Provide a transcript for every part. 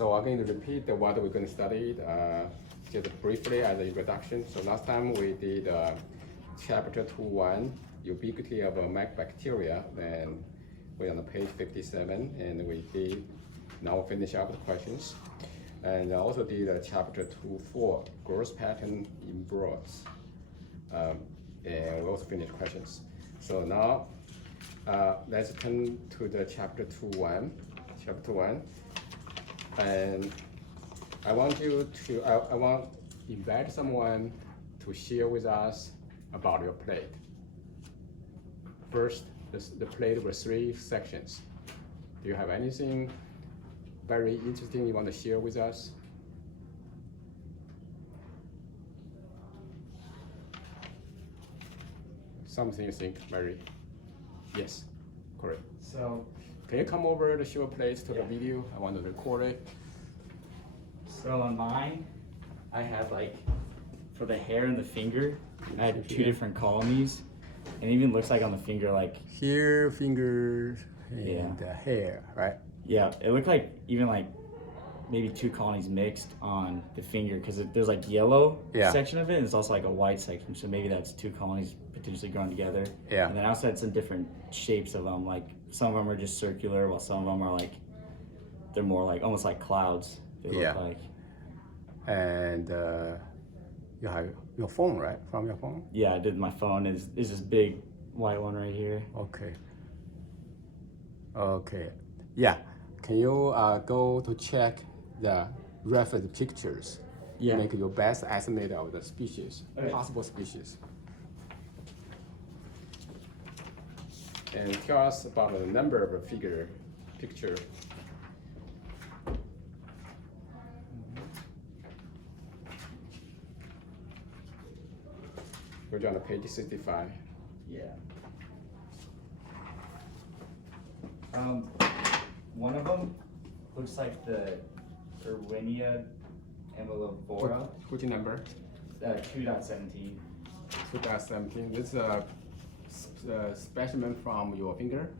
So I'm going to repeat what we're going to study just briefly as an introduction. So last time we did chapter 2.1, ubiquity of bacteria, and we're on page 57, and we did now finish up the questions. And I also did chapter 2.4, growth pattern in broths. And we also finished questions. So now let's turn to the chapter 2.1. And I want to invite someone to share with us about your plate. First, the plate with 3 sections. Do you have anything very interesting you want to share with us? Something you think very, yes, correct. So, can you come over to show a plate to the video? I want to record it. So on mine, I had for the hair and the finger, I had 2 different colonies. And it even looks like on the finger, here, fingers, and the hair, right? Yeah, it looked like even maybe 2 colonies mixed on the finger, because there's yellow section of it, and it's also a white section. So maybe that's 2 colonies potentially grown together. Yeah. And then I also had some different shapes of them. Some of them are just circular, while some of them are they're more almost like clouds. They look like. And you have your phone, right? From your phone? Yeah, I did. My phone is this big white one right here. Okay. Okay. Yeah. Can you go to check the reference pictures? Yeah. Make your best estimate of the species, possible species. And tell us about the number of a picture. We're on page 65. Yeah. One of them looks like the Escherichia amylovora. Which number? 2.17. 2017. This is a specimen from your finger?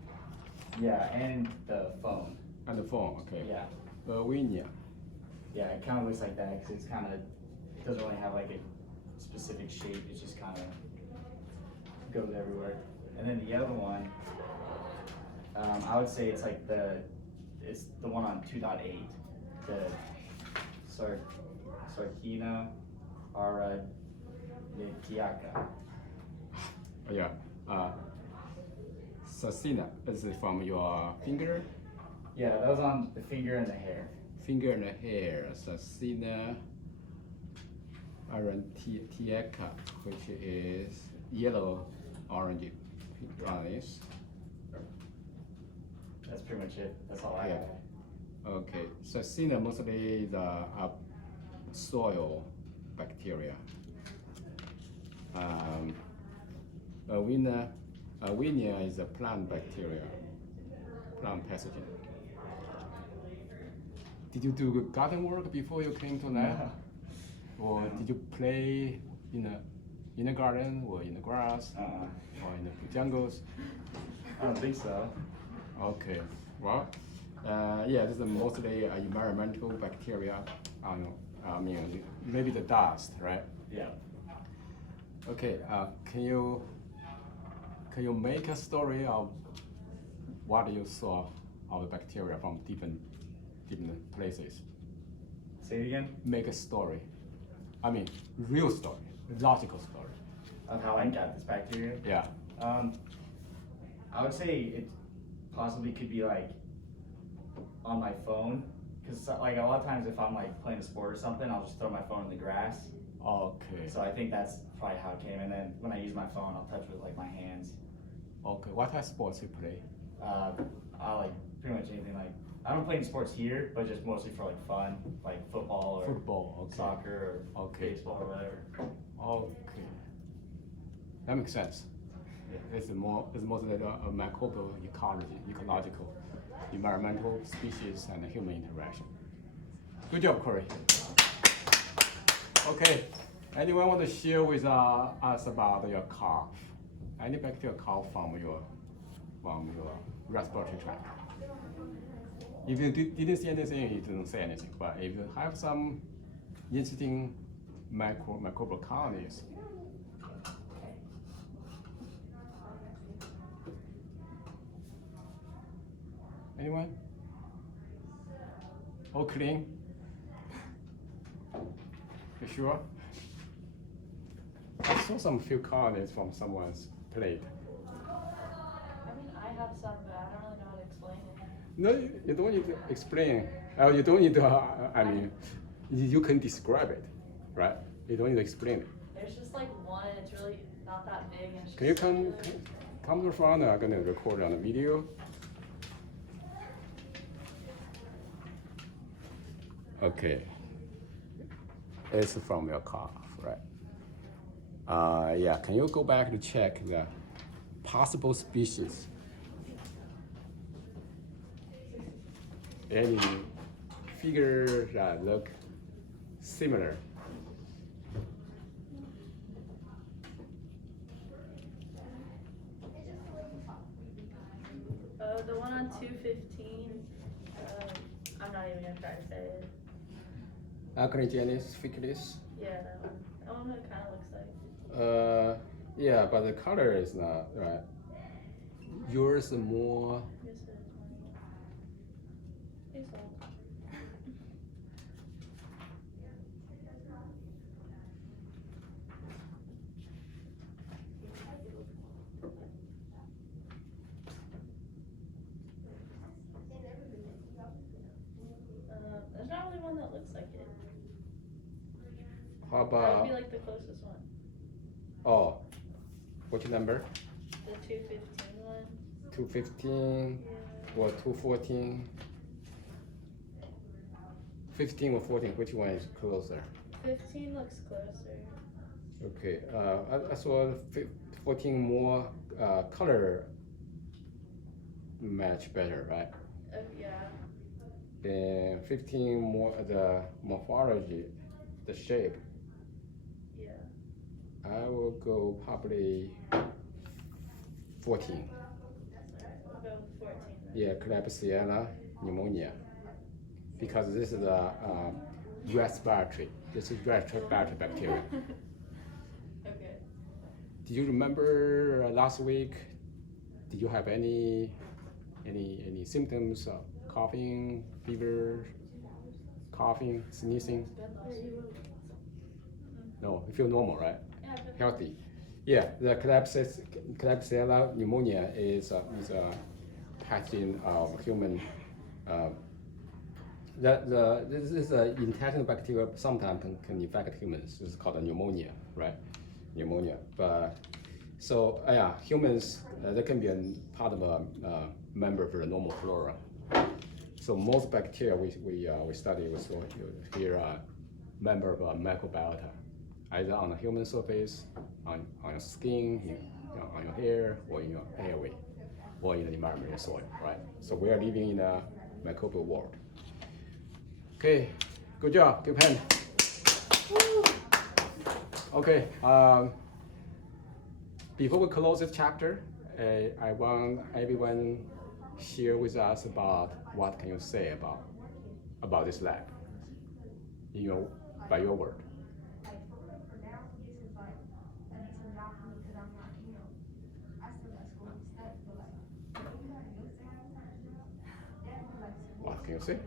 Yeah, and the phone. And the phone, okay. Yeah. Aeruginosa. Yeah, it kind of looks like that because it doesn't really have a specific shape. It just kind of goes everywhere. And then the other one, I would say it's it's the one on 2.8, the Sarcina Aeruginosa. Yeah. Sarcina, is it from your finger? Yeah, that was on the finger and the hair. Finger and the hair. Sarcina Aeruginosa, which is yellow, orange. That's pretty much it. That's all I have. Okay. Sarcina mostly is a soil bacteria. Aeruginosa is a plant bacteria, plant pathogen. Did you do garden work before you came to lab? Or did you play in the garden or in the grass or in the jungles? I don't think so. Okay. Well, yeah, this is mostly environmental bacteria. I don't know. I mean, maybe the dust, right? Yeah. Okay. Can you make a story of what you saw of the bacteria from different places? Say it again. Make a story. I mean, real story, logical story. Of how I got this bacteria? Yeah. I would say it possibly could be on my phone, because a lot of times if I'm playing a sport or something, I'll just throw my phone in the grass. Okay. So I think that's probably how it came. And then when I use my phone, I'll touch with my hands. Okay. What type of sports you play? I pretty much anything. I don't play any sports here, but just mostly for fun, football or soccer or baseball or whatever. Okay. That makes sense. It's mostly a microbial ecological, environmental, species, and human interaction. Good job, Corey. Okay. Anyone want to share with us about your cough? Any bacterial cough from your respiratory tract? If you didn't see anything, you don't say anything. But if you have some interesting microbial colonies, anyone? All clean? You sure? I saw some few colonies from someone's plate. I mean, I have some, but I don't really know how to explain it. No, you don't need to explain. You don't need to, I mean, you can describe it, right? You don't need to explain it. There's just like one, and it's really not that big. And it's Can you just come circular. to the front? I'm gonna record on the video. Okay. It's from your cough, right? Yeah, can you go back to check the possible species? Any figures that look similar? The one on 215, I'm not even gonna try to say it. Alcaligenes, faecalis? Yeah, that one. That one it kind of looks like. Yeah, but the color is not right. Yours is more. Yes, it is. It's old. There's not really one that looks like it. How That would about? be like the closest one. Oh, which number? The 215 one. 215 Yeah. or 214? 15 or 14, which one is closer? 15 looks closer. Okay, I saw 14 more color match better, right? Yeah. Then 15 more the morphology, the shape. Yeah. I will go probably 14. I'll go with 14 then. Yeah, Klebsiella pneumonia. Because this is a respiratory. This is respiratory bacteria. Okay. Did you remember last week? Did you have any symptoms of coughing, fever, coughing, sneezing? It's been last week. No, you feel normal, right? Yeah, I've been Healthy. Yeah, the Klebsiella pneumonia is a pathogen of human. This is an intestinal bacteria. Sometimes can infect humans. This is called a pneumonia, right? Pneumonia. But so yeah, humans they can be a part of a member of the normal flora. So most bacteria we study we saw here are member of a microbiota, either on the human surface, on your skin, on your hair, or in your airway, or in the environment, soil, right? So we are living in a microbial world. Okay, good job, give hand. Okay, before we close this chapter, I want everyone share with us about what can you say about this lab, by your word. What can you say?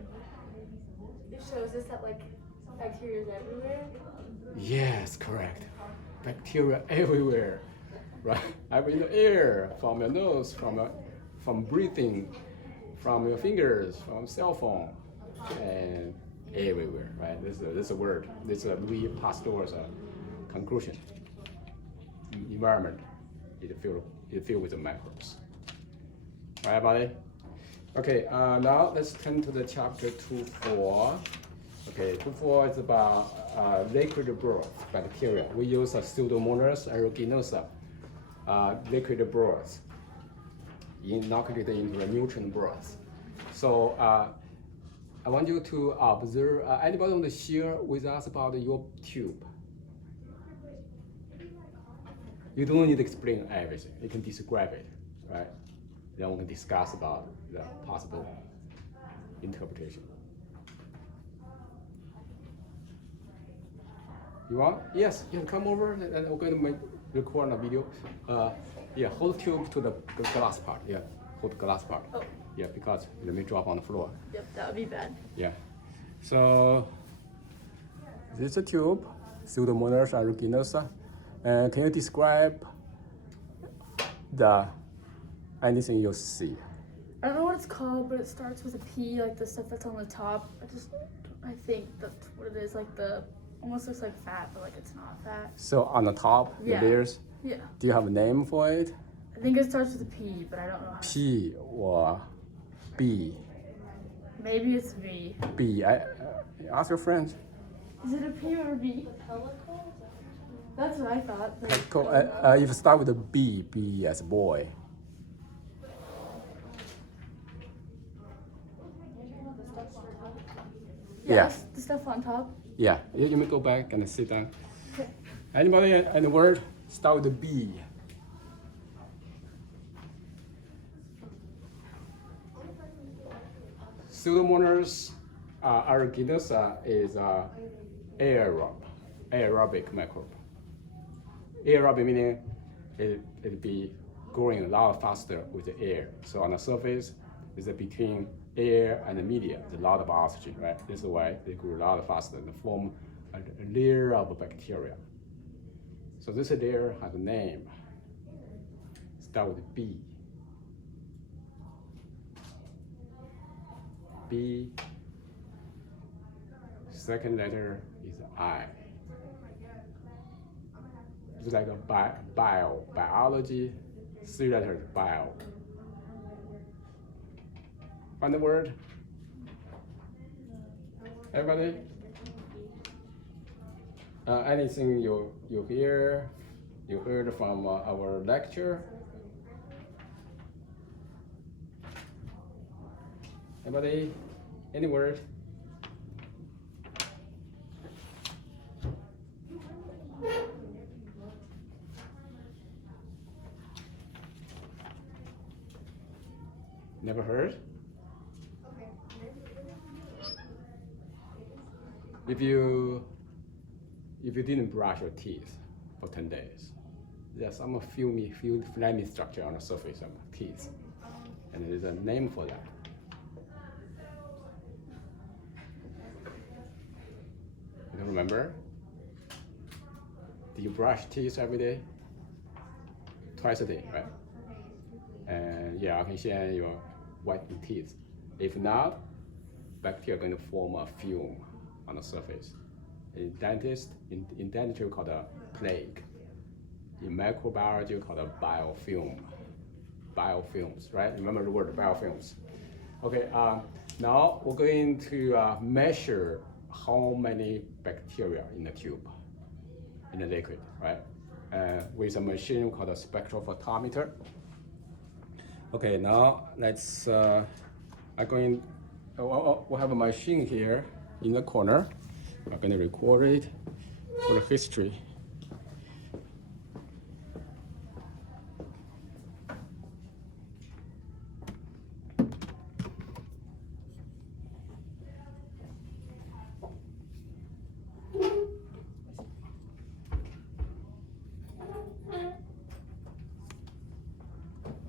It shows us that like bacteria is everywhere. Yes, correct. Bacteria everywhere, right? In the air, from your nose, from breathing, from your fingers, from cell phone, and everywhere, right? This is a word. This is Louis Pasteur's conclusion. Environment is filled with the microbes. Right, buddy? Okay, now let's turn to the chapter 2.4. Okay, 2.4 is about liquid broth bacteria. We use a Pseudomonas aeruginosa liquid broth inoculated into the nutrient broth. So I want you to observe. Anybody want to share with us about your tube? You don't need to explain everything. You can describe it, right? Then we can discuss about the possible interpretation. You want? Yes, you can come over and we're going to record a video. Yeah, hold tube to the glass part. Yeah, hold the glass part. Oh. Yeah, because it may drop on the floor. Yep, that would be bad. Yeah. So this is a tube, Pseudomonas aeruginosa. And can you describe anything you see? I don't know what it's called, but it starts with a P, like the stuff that's on the top. I think that's what it is, like almost looks like fat, but like it's not fat. So on the top, Yeah. there's, Yeah. do you have a name for it? I think it starts with a P, but I don't know how. P or B? Maybe it's V. B. Ask your friends. Is it a P or a V? That's what I thought. but- Cool. If you start with a B, B as boy. Yes, the stuff on top. Yeah, you may go back and sit down. Okay. Anybody and the word start with a B? Pseudomonas aeruginosa is aerobic microbe. Aerobic meaning it'll be growing a lot faster with the air. So on the surface, is between air and the media, there's a lot of oxygen, right? This is why they grow a lot faster and form a layer of bacteria. So this layer has a name. Start with B. B. Second letter is I. It's like a biology, 3 letters, bio. Find the word? Everybody? Anything you heard from our lecture? Anybody? Any word? Never heard? If you didn't brush your teeth for 10 days, there's some filmy structure on the surface of the teeth, and there's a name for that. You don't remember? Do you brush teeth every day? Twice a day, right? And yeah, I can share your whitening teeth. If not, bacteria are going to form a film on the surface. In dentistry called a plaque. In microbiology called a biofilm. Biofilms, right? Remember the word biofilms. Okay, now we're going to measure how many bacteria in the tube, in the liquid, right? With a machine called a spectrophotometer. Okay, now let's, we'll have a machine here in the corner. I'm going to record it for the history.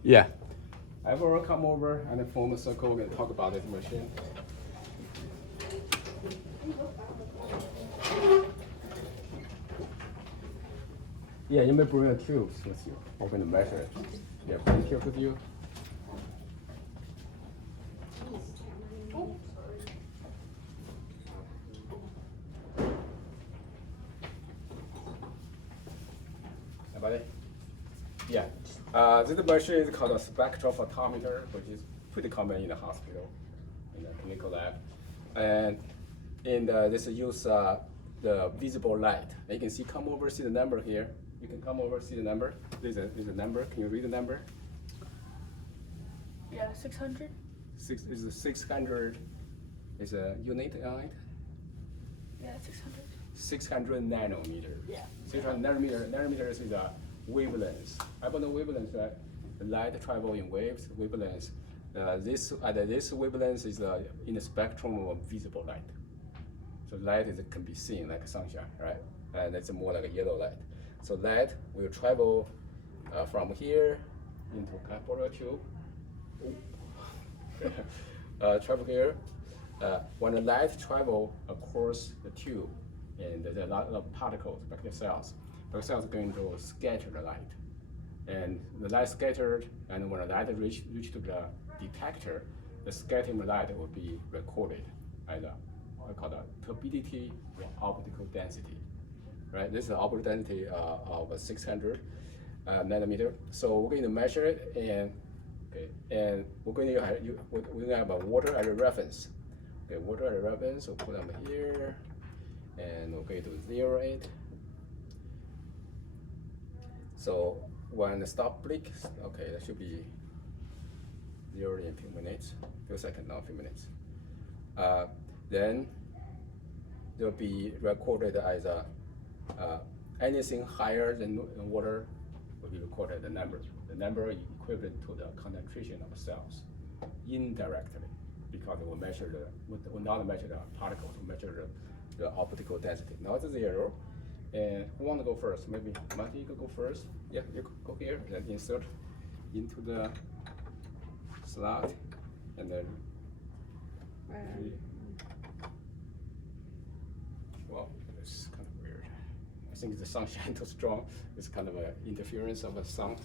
Yeah, everyone come over and form a circle. We're going to talk about this machine. Yeah, you may bring a tube with you. We're going to measure it. Yeah, bring a tube with you. Everybody? Yeah. This machine is called a spectrophotometer, which is pretty common in the hospital, in the clinical lab. And this use the visible light. You can see, come over, see the number here. You can come over, see the number. There's a number. Can you read the number? Yeah, 600. 600 is a unit on it. Yeah, 600. 600 nanometer. Yeah. 600 nanometers is a wavelength. I don't know wavelength, right? The light travel in waves. Wavelength This wavelength is in the spectrum of visible light. So light can be seen like sunshine, right? And it's more like a yellow light. So light will travel from here into capillary tube. Travel here. When the light travel across the tube, and there's a lot of particles, bacterial cells are going to scatter the light. And the light scattered, and when the light reach to the detector, the scattering light will be recorded as what I call turbidity or optical density. Right? This is the optical density of 600 nanometer. So we're going to measure it, and we're going to have a water as a reference. Okay, water as a reference. We'll put them here, and we're going to zero it. So when the stop blink, okay, that should be 0 in a few minutes, few seconds, not a few minutes. Then they'll be recorded as anything higher than water will be recorded the number. The number is equivalent to the concentration of cells indirectly, because it will measure will not measure the particles, will measure the optical density. Now it's 0. And who want to go first? Maybe Martin, you could go first. Yeah, you could go here, then insert into the slot, and then. Well, it's kind of weird. I think the sunshine too strong. It's kind of an interference of the sun.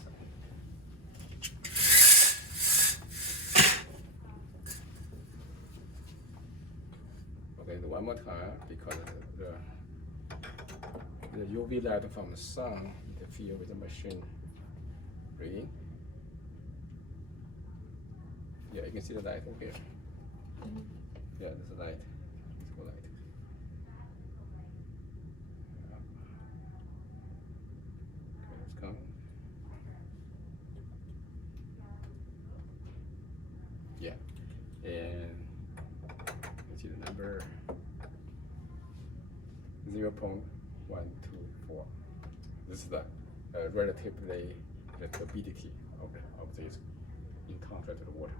Okay, one more time, because the UV light from the sun interfere with the machine reading. Yeah, you can see the light over here. Yeah, there's a light, visible light. Okay, it's coming. Yeah, and you can see the number 0.124. This is the relatively the turbidity of this in contrast to the water.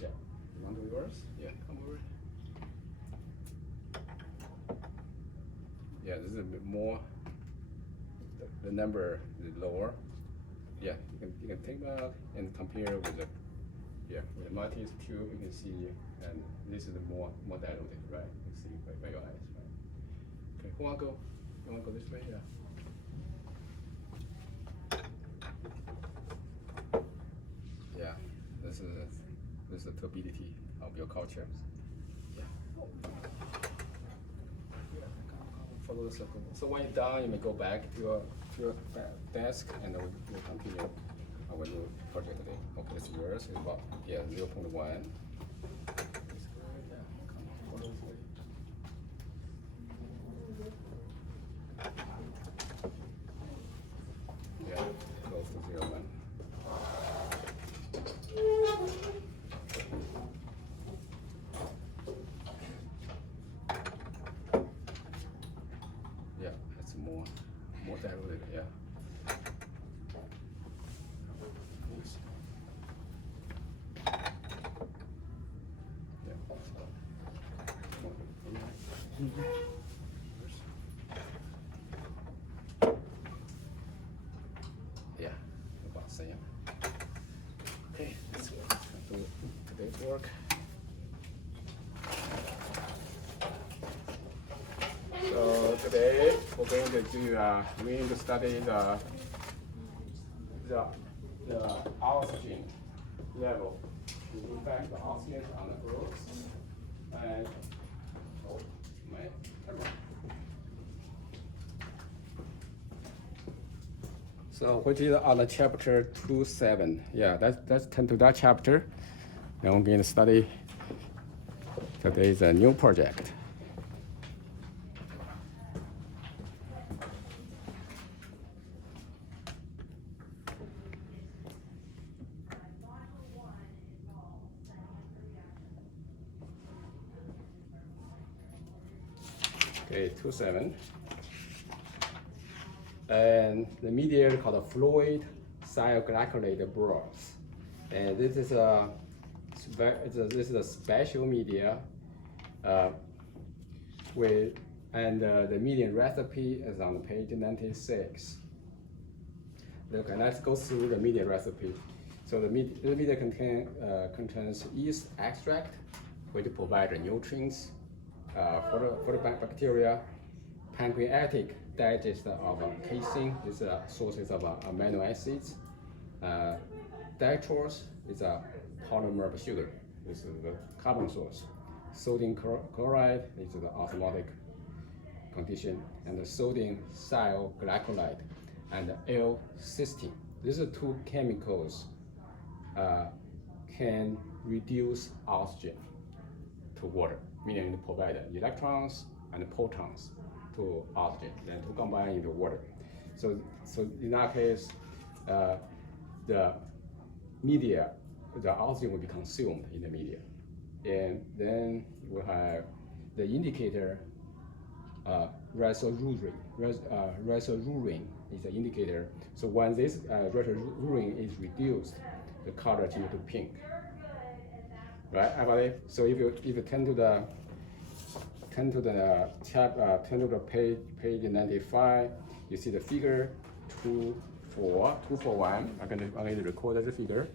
Yeah, you want to do yours? Yeah, come over. Yeah, this is a bit more. The number is lower. Yeah, you can take that and compare with the with the Martin's tube. You can see, and this is more diluted, right? You see by your eyes, right? Okay, who want to go? You want to go this way? Yeah. Yeah, this is the turbidity of your culture. Yeah. Follow the circle. So when you're done, you may go back to your desk, and we'll continue our new project today. Okay, it's yours. It's about 0.1. Yeah, close to 0.1. Yeah, it's more diluted. Yeah. Yeah, about same. Okay, let's do today's work. So today we're going to study the oxygen level. In fact, the oxygen on the growth and my camera. So which is on the chapter 2.7. Yeah, let's turn to that chapter. Now we're going to study today's new project. Okay, 2.7. And the mediator called a fluid thioglycollate broth. And this is a special media. The media recipe is on page 96. Okay, let's go through the media recipe. So the media contains yeast extract, which provide the nutrients for the bacteria. Pancreatic digest of casein is sources of amino acids. Dextrose is a polymer of sugar. This is the carbon source. Sodium chloride is the osmotic condition, and the sodium thioglycollate and L-cysteine. These two chemicals can reduce oxygen to water, meaning it provide electrons and protons to oxygen, then to combine into water. So in that case, the media, the oxygen will be consumed in the media. And then we have the indicator, resolurin. Resolurin is the indicator. So when this resolurin is reduced, the color changes to pink. Right, everybody? So if you turn to the page 95, you see the figure 241. I'm going to record the figure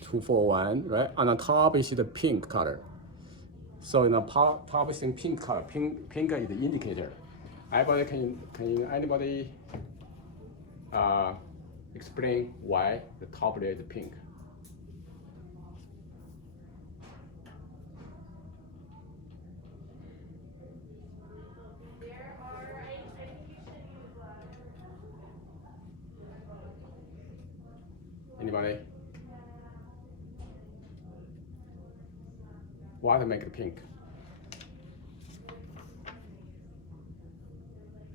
241. Right, on the top you see the pink color. So in the top you see pink color. Pink is the indicator. Anybody anybody explain why the top layer is pink? Anybody? Why to make it pink? Is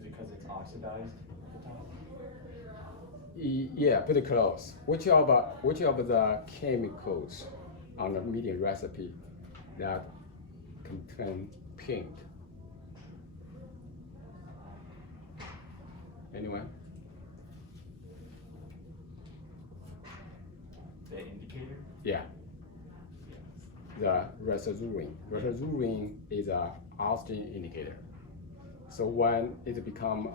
it because it's oxidized at the top? Yeah, pretty close. Which of the chemicals on the media recipe that contain pink? Anyone? The indicator? Yeah. The resolurin. Resolurin is an oxygen indicator. So when it become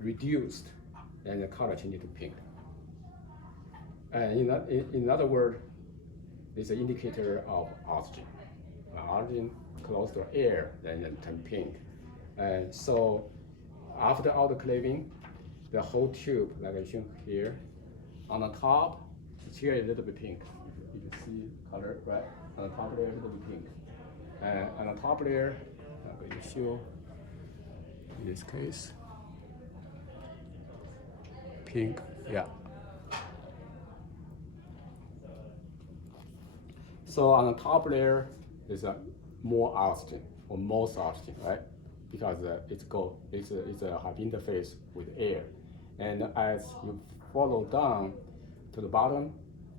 reduced, then the color changes to pink. And in other words, it's an indicator of oxygen. Oxygen close to air, then it turn pink. And so after autoclaving, the whole tube, like I shown here, on the top, it's here a little bit pink. You can see color, right? On the top layer, a little bit pink. And on the top layer, I'm going to show, in this case, pink, yeah. So on the top layer is more oxygen, or most oxygen, right? Because it's have interface with air. And as you follow down to the bottom,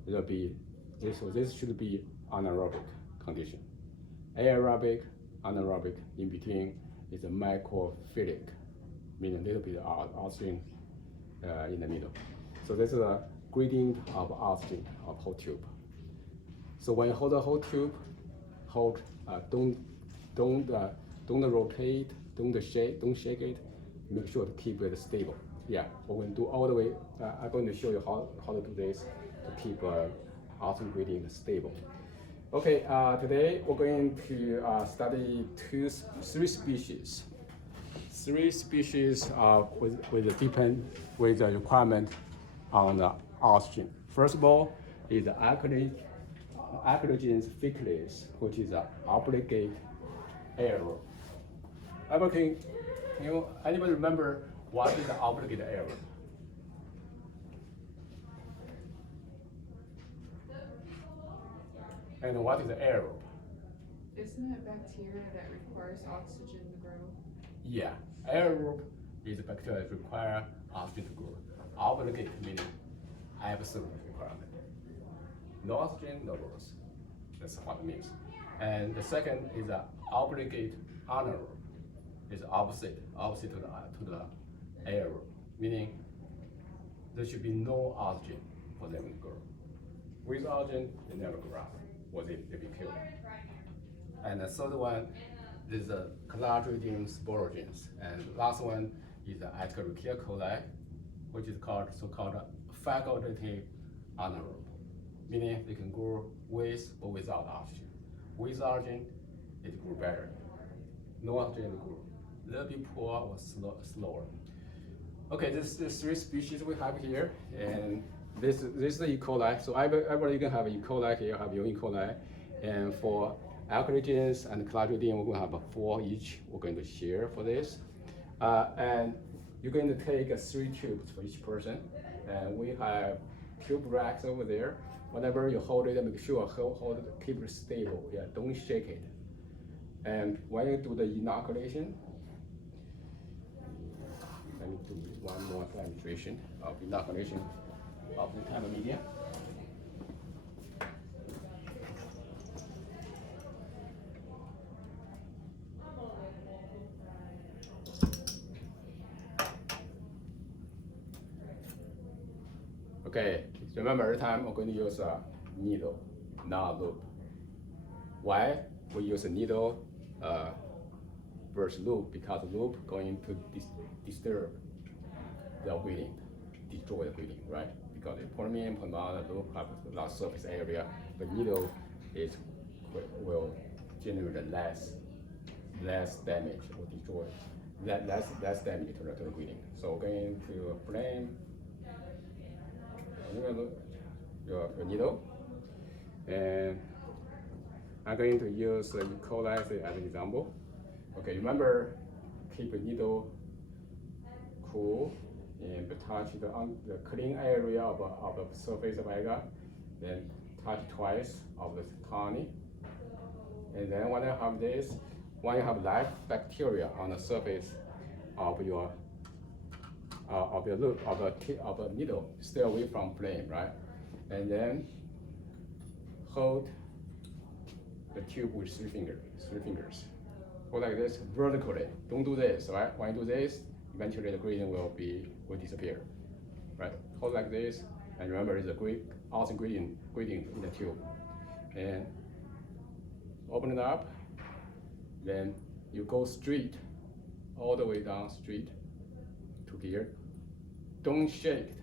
it'll be this. So this should be anaerobic condition. Aerobic, anaerobic, in between is a microphilic, meaning a little bit of oxygen in the middle. So this is a gradient of oxygen of whole tube. So when you hold the whole tube, don't rotate, don't shake it. Make sure to keep it stable. Yeah, we're going to do all the way. I'm going to show you how to do this to keep oxygen gradient stable. Okay, today we're going to study three species. Three species with a requirement on the oxygen. First of all, is the Alcaligenes faecalis, which is an obligate aerobe. Anybody remember what is the obligate aerobe? And what is the aerobe? Isn't it bacteria that requires oxygen to grow? Yeah, aerobe is a bacteria that require oxygen to grow. Obligate meaning absolute requirement. No oxygen, no growth. That's what it means. And the second is an obligate anaerobe. It's opposite to the aerobe, meaning there should be no oxygen for them to grow. With oxygen, they never grow up, or they be killed. And the third one is the Clostridium sporogens. And last one is the Escherichia coli, which is called so-called facultative anaerobe, meaning they can grow with or without oxygen. With oxygen, it grew better. No oxygen, it grew a little bit poor or slower. Okay, this is 3 species we have here, and this is the E. coli. So everybody can have E. coli here, have your E. coli, and for Alcaligenes and Clostridium, we're going to have 4 each. We're going to share for this, and you're going to take 3 tubes for each person, and we have tube racks over there. Whenever you hold it, make sure hold it, keep it stable. Yeah, don't shake it. And when you do the inoculation, let me do one more demonstration of inoculation of the type of media. Okay, remember every time we're going to use a needle, not a loop. Why we use a needle versus loop? Because loop going to disturb the breathing, destroy the breathing, right? Because the polymer and polymer loop have a large surface area. The needle will generate less damage or destroy less damage to the breathing. So we're going to flame your needle, and I'm going to use E. coli as an example. Okay, remember, keep the needle cool and touch the clean area of the surface of agar, then touch twice of the colony, and then when you have this, when you have live bacteria on the surface of your loop of the needle, stay away from flame, right? And then hold the tube with 3 fingers. Hold like this vertically. Don't do this, right? When you do this, eventually the gradient will disappear, right? Hold like this, and remember it's a oxygen gradient in the tube. And open it up, then you go straight, all the way down straight to here. Don't shake it,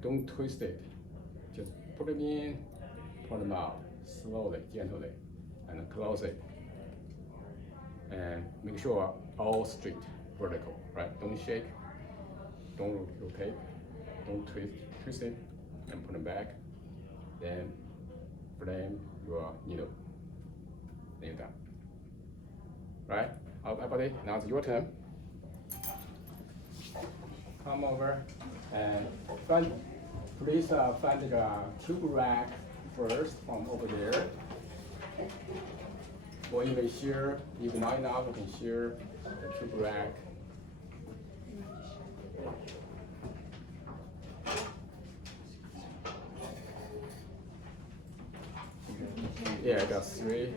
don't twist it. Just put it in, put them out, slowly, gently, and close it. And make sure all straight, vertical, right? Don't shake, don't rotate, don't twist it, and put it back. Then flame your needle. Then you're done. Right? Everybody, now it's your turn. Come over and please find the tube rack first from over there. Or even share, if not enough, we can share the tube rack. Yeah, I got 3.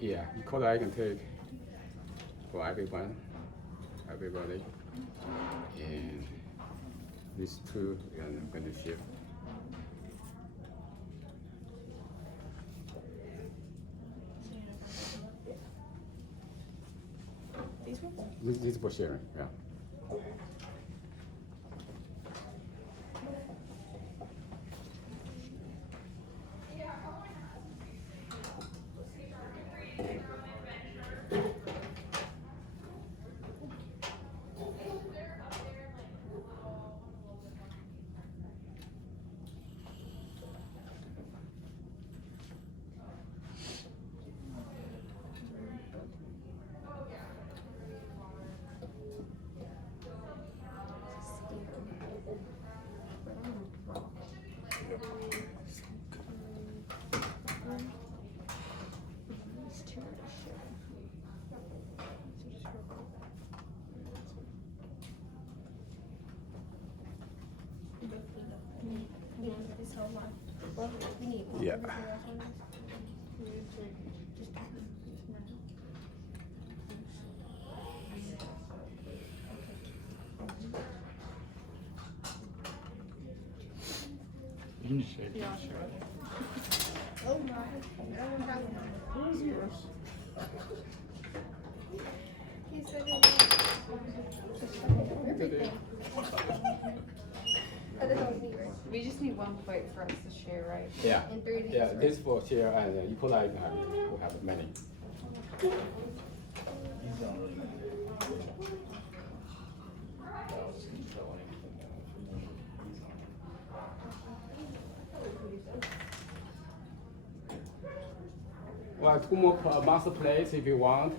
Yeah, E. coli I can take for everybody, and these 2 I'm going to shift. These ones? This is for sharing, yeah. Well, we need Yeah. everything else on this. You can share. Yeah, sure. Oh my. I don't have one. Where's yours? He said everything. I don't need it. We just need one plate for us to share, right? Yeah. In 3D. Yeah, this for share and Ecolite will have many. These don't really matter. I was just gonna throw anything down for me. These aren't. Well, 2 more master plates if you want.